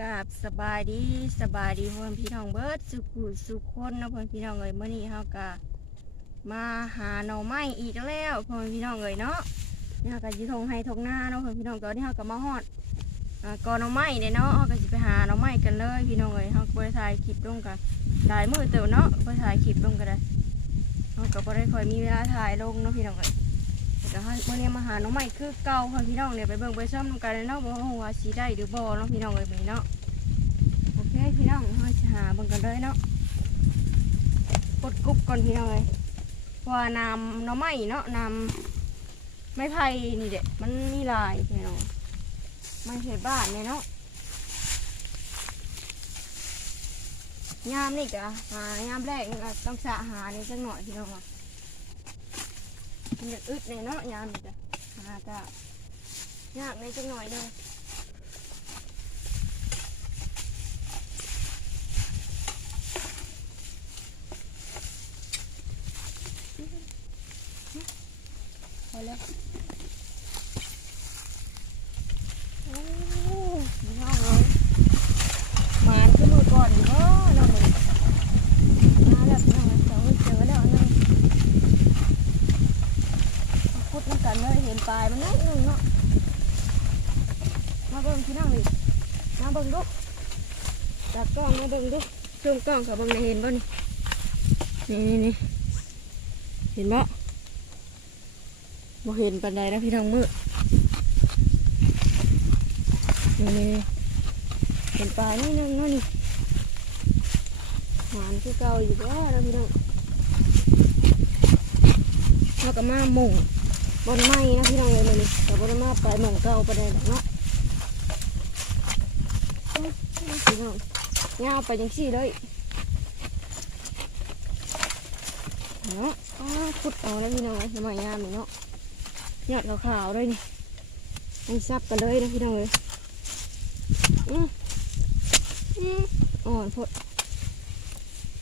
กราบสบายดีสบายดีพ่อพี่น้องเบิร์ดสุขุสุขคนนาะพ่อพี่น้องเอ้ยมื้อนี้เฮาก็มาหาหน่อไม้อีกแล้วพ่อพี่น้องเอ้ยเนาะนี่เฮาก็สิทงให้ทงหน้าเนาะพ่อพี่น้องตอนนี้เฮาก็มาฮอดอ่ากอหน่อไม้เด้เนาะเฮาก็สิไปหาหน่อไม้กันเลยพี่น้องเอ้ยเฮาก็บ่ได้ถ่ายคลิปลงกันหลายมือเติบเนาะบ่ถ่ายคลิปลงก็ได้เฮาก็บ่ได้คอยมีเวลาถ่ายลงเนาะพี่น้องเอ้ย ก็ให้มื่อนี้มาหาน้องใหม่คือเก่าค่ะพี่น้องเนี่ยไปเบิ่งไปซ่อมกันเลยเนาะบ่ฮู้ว่าสิได้หรือบ่เนาะพี่น้องเอ้ยเนาะโอเคพี่น้องเฮาสิหาเบิ่งกันเลยเนาะกดกรุบก่อนพี่น้องเอ้ยว่าน้ำน้องใหม่เนาะน้ำไม้ไผ่นี่เด็มันมีลายพี่น้องไมันเห็ดบ้านเนี่ยเนาะยามนี่ก็หายามแรกก็ต้องสะหานี่จังหน่อยพี่น้องอะ มันจะอึดในเนาะยามนี่จ้ะหาจะยากในจังหน่อยเลยพอแล้วโอ้ยน้องเลยหมาขึ้นมือก่อนอยู่บ่น้องเลยมาแล้วน้องเจอเจอแล้วน้อง พุดน้ำกันเลยเห็น ปลายมันน้อยหนึงเนาะมาเบิ่งพี่น้องดิมาเบิ่งดูจับกล้องมาเบิ่งดูช่วงกล้องกับเบิ่งได้เห็นบ่นี่นี่นี่เห็นบ่บ่เห็นปานใดนะพี่น้องมือนี่นี่นี่เห็นปลายนิดนึงเนาะนี่หวานคือเก่าอยู่บ่นะพี่น้องเราก็มาหม่ง บนไม้นะพี่น้องเลยเลยนี่แต่บนมาไปหมองเก่าไปได้เนาะพี่น้องเงาไปจังซี่เลยเนาะพุดเอาแล้วพี่น้องเลยทำไมงามนี่เนาะยอดขาวๆเลยนี่ให้ซับกันเลยนะพี่น้องเลยอืมอืมอ่อนพด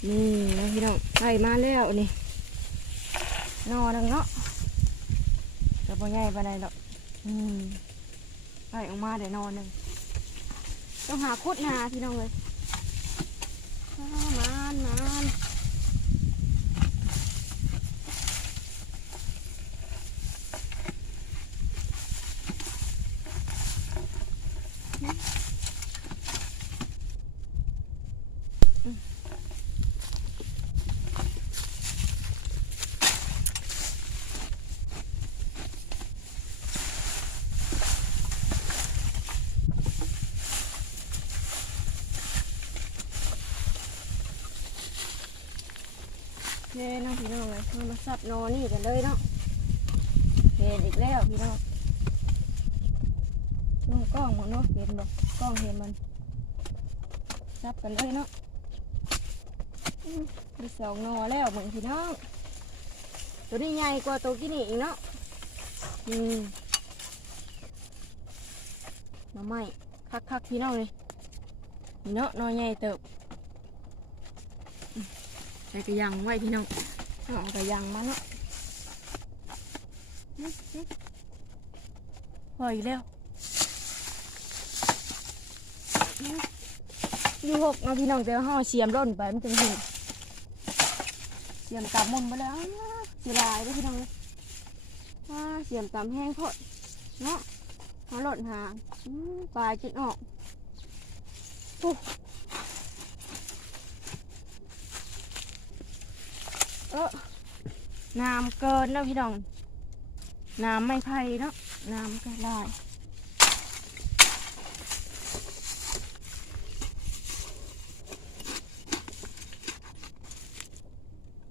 นี่นะพี่น้องไข่มาแล้วนี่นอนเนาะ แต่พอใหญ่ปานใดดอก อืมไปออกมาเดี๋ยวนอนหนึ่งต้องหาโคตรนาพี่น้องเลยอ้าวมานอืม เฮ้น้องพี่น้องเลยเอามาสับนอนนี่กันเลยเนาะเห็นอีกแล้วพี่น้องน้องกล้องมันเนาะเห็นบอกกล้องเห็นมันสับกันเลยเนาะมีสองนอแล้วเหมือนพี่น้องตัวนี้ใหญ่กว่าตัวกินอีกเนาะอืมหน่อไม้คักๆพี่น้องเลยนี่เนาะนอใหญ่เติบ ใส่กระยังไว้พี่น้องเอากระยังมาเนาะอื้อหือพออีกแล้วอื้ออยู่หกเนาะพี่น้องแต่ว่าห่อเสียมร่นไปมันจึงเห็นเสียมตำมุนไปแล้วอ้าเสียลายเด้อพี่น้องเลยว้าเสียมตำแห้งโพดเนาะเขาหล่นหางอื้อปลายจิตออกโเออน้ำเกินแล้วพี่น้อง น้ำไม่ไผ่เนาะน้ำก็ลาย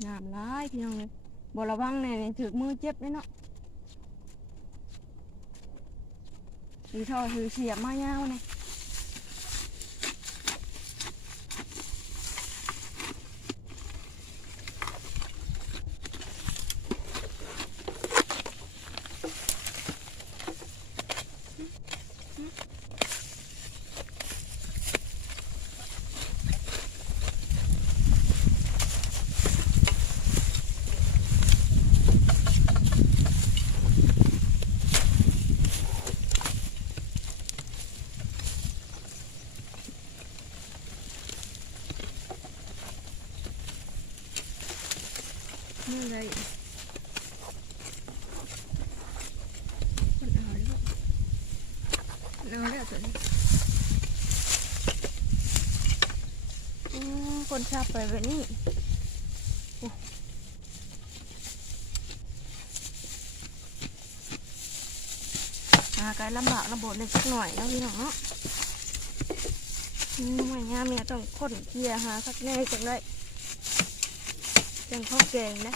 น้ำลายพี่น้องเลยบระวังเนี่ยถือมือเจ็บเลยเนาะถือท่อถือเสียบมาเงาวเนี่ย เมื่อไรคนเอาแล้วคนเอาแล้วตัวนี้อืมคนชอบไปแบบนี้หาการลำบากลำบนเล็กหน่อยเนาะพี่น้องเนาะอืมไม่งามเนี่ยต้องค้นเคลียร์หาสักแน่จังเลย จังข้าวแกงนะ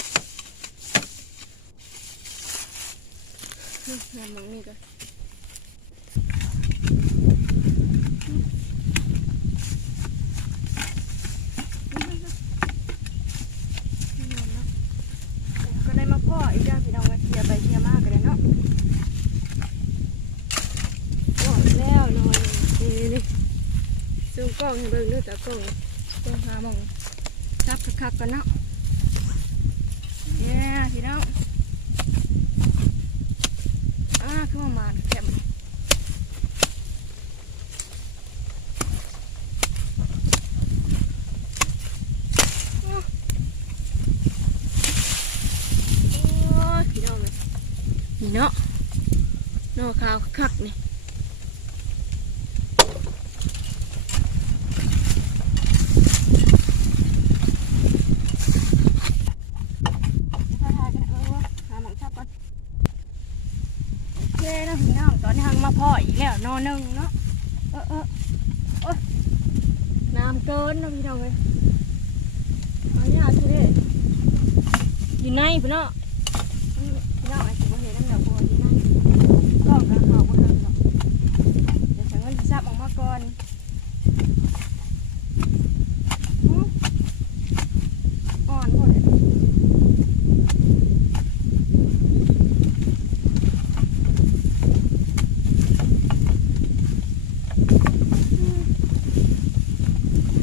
งานมึงนี่ก็ก็ได้มาพ่ออีกแล้วพี่น้องก็เคลียร์ไปเคลียร์มากกันเลยเนาะพ่อแล้วนอนนี่นี่ซูมกล้องให้เบิ่งด้วยตากล้องต้องหาหมองซับคักๆกันเนาะ เนี่ยพี่น้องอ่าขึ้นมามาแคมโอ้ยพี่น้องเลยนี่เนาะนอขาวคักๆนี่เดี๋ยวถ่ายๆกันเออหาหมองชับก่อนโอเคนะพี่น้องตอนนี้ทางมาพ่ออีกแล้วนอ หนึ่งเนาะเออเออโอ้ยน้ำเกินนะพี่น้องเลยเอาเนี่ยทีนี้อยู่ในพี่น้องอืมพี่น้องไอ้สิบ่เห็นนั่นเดี๋ยวพออยู่ในกล้องกระเขาบ่ทันหรอกเดี๋ยวฉันก็ซับออกมาก่อนอื้ออ่อนหมดเลย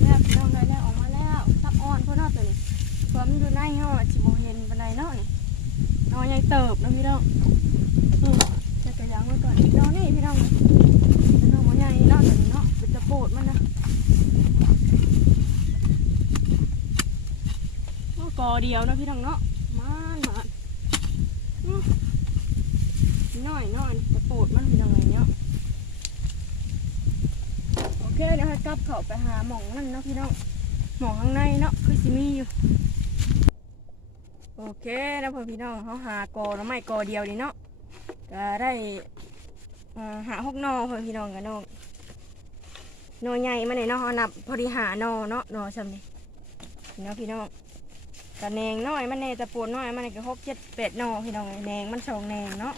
แล้วพี่น้องได้แล้วออกมาแล้วซับอ่อนเพื่อนเนาะตัวนี้เพื่อมันอยู่ในห้องจิโมเห็นบันไดเนาะนี่น้องใหญ่เติบนะพี่น้องเออจะกระยางไว้ก่อนน้องนี่พี่น้องเป็นน้องมันใหญ่เนาะตัวนี้เนาะเป็นตะโปดมันนะโอ้กอ เดียวนะพี่น้องเนาะมานมาน้อน้อยน้อยตะโปดมันพี่น้องไงเนาะโอเคเดี๋ยวให้กลับเขาไปหาหมองนั่นเนาะพี่น้องหมองข้างในเนาะคือสิมีอยู่โอเคแล้วพอพี่น้องเขาหากอแล้วไม่กอเดียวนี่เนาะก็ได้หาหกนอพอพี่น้องกับน้องนอใหญ่มาในเนาะเขานับพอดีหานอเนาะนอซ้ำนี่เนาะพี่น้อง กะแหนงน้อยมันเนตะปูนน้อยมันก็หกเจ็ดแปดนอพี่น้องแหนงมันสองแหนงเนาะ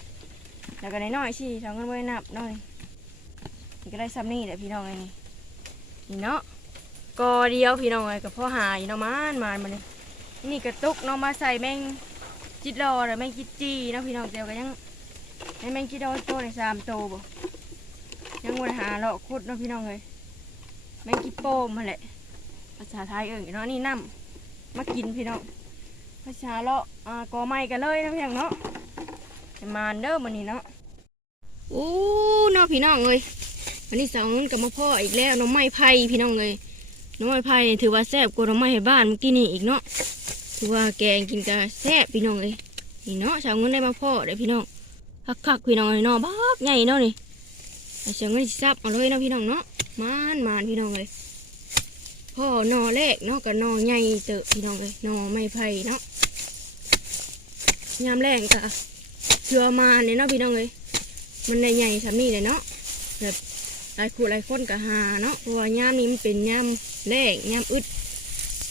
แล้วก็ในน้อยสิสองกันไว้นับนาะนี่นี่ก็ได้ซ้ำนี่แหละพี่น้องไอ้นี่นี่เนาะกอเดียวพี่น้องไอ้กับพ่อหายเนาะมานมานมาเลยนี่กระตุกเนาะมาใส่แมงจิตรอหรือแมงจิตจีเนาะพี่น้องเดียวก็ยังให้แมงจิตรอโตในสามโตบ่ยังวนหาเลาะคุดเนาะพี่น้องเลยแมงจิโปมมาแหละภาษาไทยเอิ่นเนาะนี่น้ำมากินพี่น้อง ภาษาเลาะอ่ากอไม้กันเลยนะพี่น้องเนาะให้มานเด้อมันนี่เนาะอู้น้องพี่น้องเลยวันนี้สาวเงินกับมาพ่ออีกแล้วน้องไม้ไผ่พี่น้องเลยน้องไม้ไผ่นี่ถือว่าแซ่บกว่าน้องไม้ให้บ้านเมื่อกี้นี่อีกเนาะถือว่าแกงกินกับแซ่บพี่น้องเลยนี่เนาะสาวเงินได้มาพ่อเด้พี่น้องคักๆพี่น้องเลยเนาะบักใหญ่เนาะนี่แต่สาวเงินสิซับเอาเลยเนาะพี่น้องเนาะมานมานพี่น้องเลย พ่อนอแรกเนาะกับนอใหญ่เตอะพี่น้องเลยนอไม้ไผ่เนาะยามแรงกะเชื่อมาเนี่ยเนาะพี่น้องเลยมันใหญ่ๆสามีเลยเนาะแบบหลายคู่หลายคนก็หาเนาะเพราะว่ายามนี้มันเป็นยามแรงยามอึด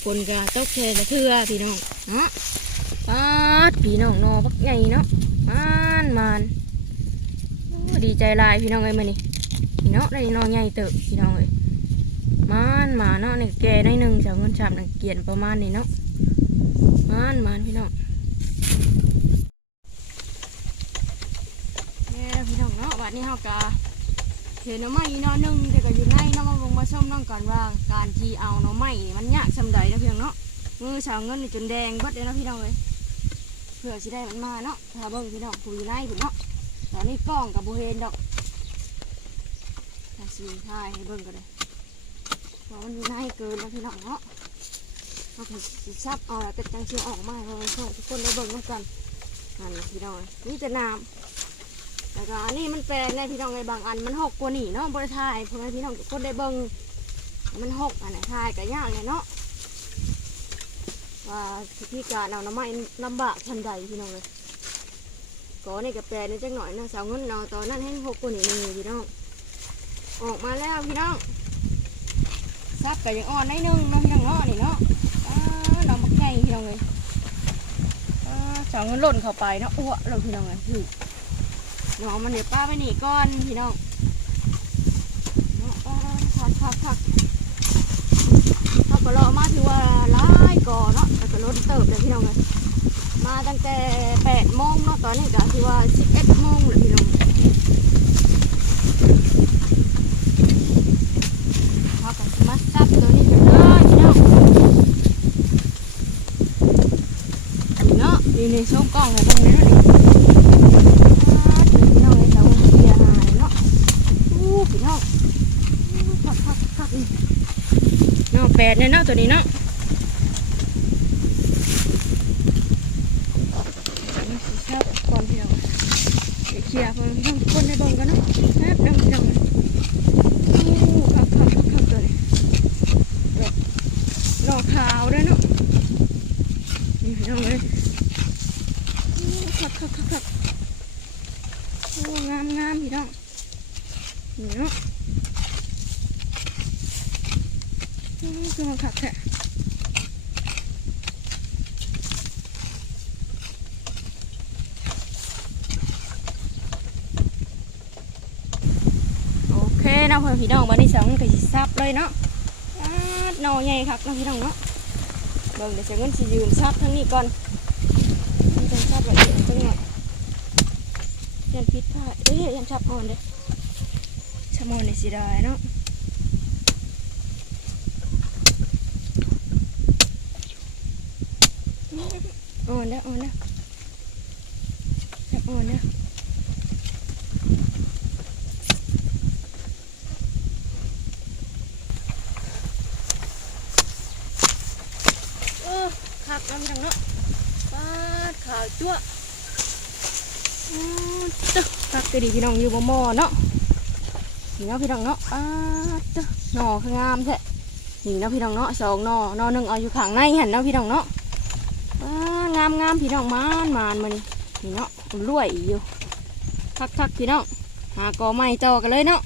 ฝนก็ตกแช่ละเทือพี่น้องเนาะปาดพี่น้องนอพักใหญ่เนาะมานมานดีใจลายพี่น้องเอ้ยมานี่นี่เนาะได้นอใหญ่เติบพี่น้องเอ้ย มานมาเนาะในแก่ได้หนึ่งจากเงินชามนังเกียนประมาณนี้เนาะมานมานพี่น้องแม่พี่น้องเนาะวันนี้เฮากะเห็นน่อไม้อีกหนอหนึงแต่ก็อยู่ในเนาะมาลงมาชมน้องก่อนว่าการที่เอาน่อไม้มันยากสำใดเนาะพี่น้องเนาะมือสาวเงินจนแดงบิดเลยนะพี่น้องเลยเพื่อสิได้มันมาเนาะถ้าเบิ่งพี่น้องผู้อยู่ในพุ่นเนาะตอนนี้กล้องกับโบเฮนดอกถ้าสีถ่ายให้เบิ่งก็ได้เพราะ มันอยู่ในเกินเนาะพี่น้องเนาะเขาก็สิซับเอาแต่จังสิออกมาให้พ่อทุกคนได้เบิ่งนำกันนั่นน่ะพี่น้องนี่แต่น้ำแล้วก็อันนี้มันแปลงในพี่น้องในบางอันมันหกกว่านี่เนาะบริทายเพื่อให้พี่น้องทุกคนได้เบิ่งมันหกอันไหนทายก็ยากเลยเนาะว่าพี่การเอาน้ำไม้ลำบากทันใดพี่น้องเลยก็นี่ก็แปลในจังหน่อยนะสาวเงินเราตอนนั้นให้หกกว่านี่นี่พี่น้องออกมาแล้วพี่น้อง ซับก็ยังอ่อนได้นึงเนาะยังเนาะนี่เนาะอ้าน้องมักใหญ่พี่น้องเลยสาวเงินหล่นเข้าไปเนาะอ้วเราพี่น้องเลยหือน้องมันเดี๋ยวป้าไปหนีก่อนพี่น้องถ้าพักพักพักเขาก็รอมาถือว่าหลายก่อเนาะแต่ก็รถเติบเลยพี่น้องเลยมาตั้งแต่แปดโมงเนาะตอนนี้ก็ถือว่าสิบเอ็ดโมงเลยพี่น้อง พอกัน มาซับตัวนี้กันเลยพี่น้องนี่เนาะนี่นี่ช่วงกล้องให้เบิ่งเลยเนาะนี่อ่าพี่น้องไอ้สาวเสียหายเนาะอู้พี่น้องพักพักพักเนาะแปดเนี่ยเนาะตัวนี้เนาะอันนี้สิซับก่อนพี่น้องเดี๋ยวเคลียร์เพิ่นพี่น้องทุกคนได้เบิ่งกันเนาะแป๊บเดียวพี่น้อง อู้คักคักคักคักเลยดอกขาวด้วยเนาะนี่พี่น้องเลยอู้ คักคักคักคักโอ้งามงามพี่น้องนี่เนาะอู้คือมันคักแท้โอเคเนาะเพื่อนพี่น้องวันนี้สองก็สิซับเลยเนาะอ่าหนอใหญ่ครับเนาะพี่น้องเนาะเบิ่งเดี๋ยวจะเงินสิยืมซับทั้งนี้ก่อน ละเอียดจังหน่อยยันพิษพลาดเอ้ยยันซับอ่อนเด้ชะมอนในสิได้เนาะอ่อนเด้ออ่อนเด้อซับอ่อนเด้อเออคักน้ำจังเนาะปา ขาวจั่วอือตึ๊กคักก็ดีพี่น้องอยู่บ่หม้อเนาะนี่เนาะพี่น้องเนาะปาดตึ๊กหน่อคืองามแท้นี่เนาะพี่น้องเนาะสองหน่อหน่อหนึ่งเอาอยู่ข้างในหันเนาะพี่น้องเนาะปาดงามงามพี่น้องมานมานมานี่นี่เนาะรวยอีกอยู่คักคักพี่น้องหากอไม้ต่อกันเลยเนาะ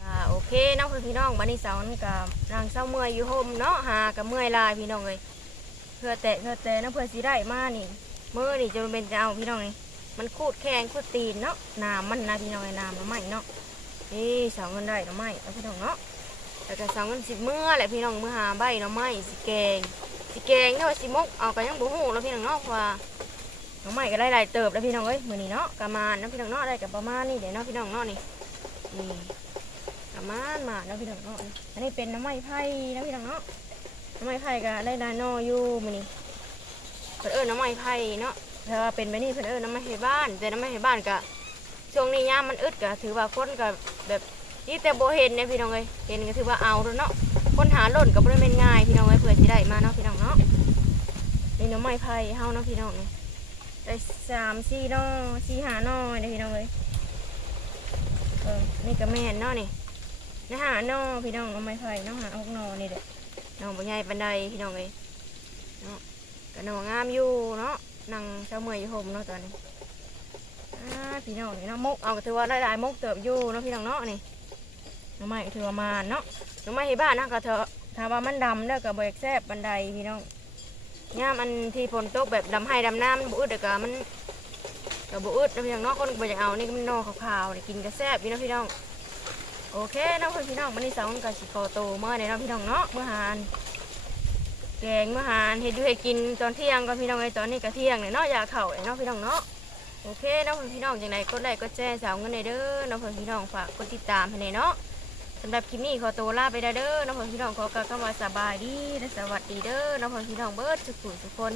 อ่าโอเคเน้องพี่น้องบันนี้สาวนั่นกับนางเศร้าเมื่อยอยู่โฮมเนาะหากับเมื่อยหลายพี่น้องเลยเพื่อแตะเพื่อแตะเนาะเพื่อสีได้มานี่เมื่อนี่จะเป็นจะเอาพี่น้องนี่มันคูดแข้งคูดตีนเนาะน้ำมันนะพี่น้องไอ้น้ำน้ำไหม้เนาะนี่สาวเงินได้น้ำไหม้แล้วพี่น้องเนาะแล้วก็สาวเงินสิเมื่อแหละพี่น้องเมื่อหาใบน้ำไหม้สิแกงสิแกงเนี่ยว่าสิมกเอากันยังบ่ฮู้แล้วพี่น้องเนาะว่าน้ำไหม้ก็ได้หลายเติบแล้วพี่น้องเอ้ยมือนี้เนาะประมาณนาะพี่น้องเนาะได้กับประมาณนี้เดี๋ยวเนาะพี่น้องเนาะนี่นี่ประมาณมาแล้วพี่น้องเนาะอันนี้เป็นน้ำไม้ไผ่นะพี่น้องเนาะน้ำไม้ไผ่ก็ได้ดานออยู่มันนี่ เพิ่นเอิ้นน้ำไม้ไผ่เนาะแต่ว่าเป็นแบบนี้เพิ่นเอิ้นน้ำไม้ไผ่บ้าน แต่น้ำไม้ไผ่บ้านก็ช่วงนี้ยามมันอึดก็ถือว่าคนก็แบบนี่แต่โบเห็นเนี่ยพี่น้องเอ้ยเห็นก็ถือว่าเอาแล้วเนาะคนหาหล่นก็บ่ได้เป็นง่ายพี่น้องเอ้ยเพื่อสิได้มาเนาะพี่น้องเนาะนี่น้ำไม้ไผ่เฮาเนาะพี่น้องได้สามสี่นอสี่หานอเด้อพี่น้องเอ้ยเออนี่ก็แม่นเนาะนี่นะฮะน้อพี่น้องเอาไม้ไผ่น้องหาออกนอนี่เด็กน้องบ่ใหญ่ปานใดพี่น้องเอ้ยเนาะ ก็นองงามอยู่เนาะนังเช้าเมื่อยอยู่ห่มเนาะตอนนี้พี่น้องนี่เนาะมกเอาก็ถือว่าหลายๆมกเติบอยู่เนาะพี่น้องเนาะนี่น้องไม้ถือว่ามาเนาะน้องไม้ที่บ้านนะก็เถอะถ้าว่ามันดำเด้อก็บ่อยากแซบบันไดพี่น้องย่ามอันที่ฝนตกแบบดำให้ดำน้ำบ่อึดเด้อก็มันก็บ่อึดเนาะพี่น้องเนาะคนก็บ่อยากเอานี่มันนอขาวๆนี่กินก็แซบพี่น้องพี่น้องโอเคน้องเพื่อนพี่น้องวันนี้สาวกับสิโคโตเมื่อในน้องพี่น้องเนาะเมื่อหาน แกงมาหานเฮ็ดอยู่ให้กินตอนเที่ยงก็พี่น้องไอ้ตอนนี้ก็เที่ยงเนี่ยเนาะอยากเข่าเลยเนาะพี่น้องเนาะโอเคน้องเพื่อนพี่น้องอย่างไรก็ได้ก็แจ้งสาวเงินในเด้อน้องเพื่อนพี่น้องฝากกดติดตามให้ในเนาะสำหรับคลิปนี้ขอตัวลาไปได้เด้อน้องเพื่อนพี่น้องขอกลับเข้ามาสบายดีและสวัสดีเด้อน้องเพื่อนพี่น้องเบิร์ดทุกคนทุกคน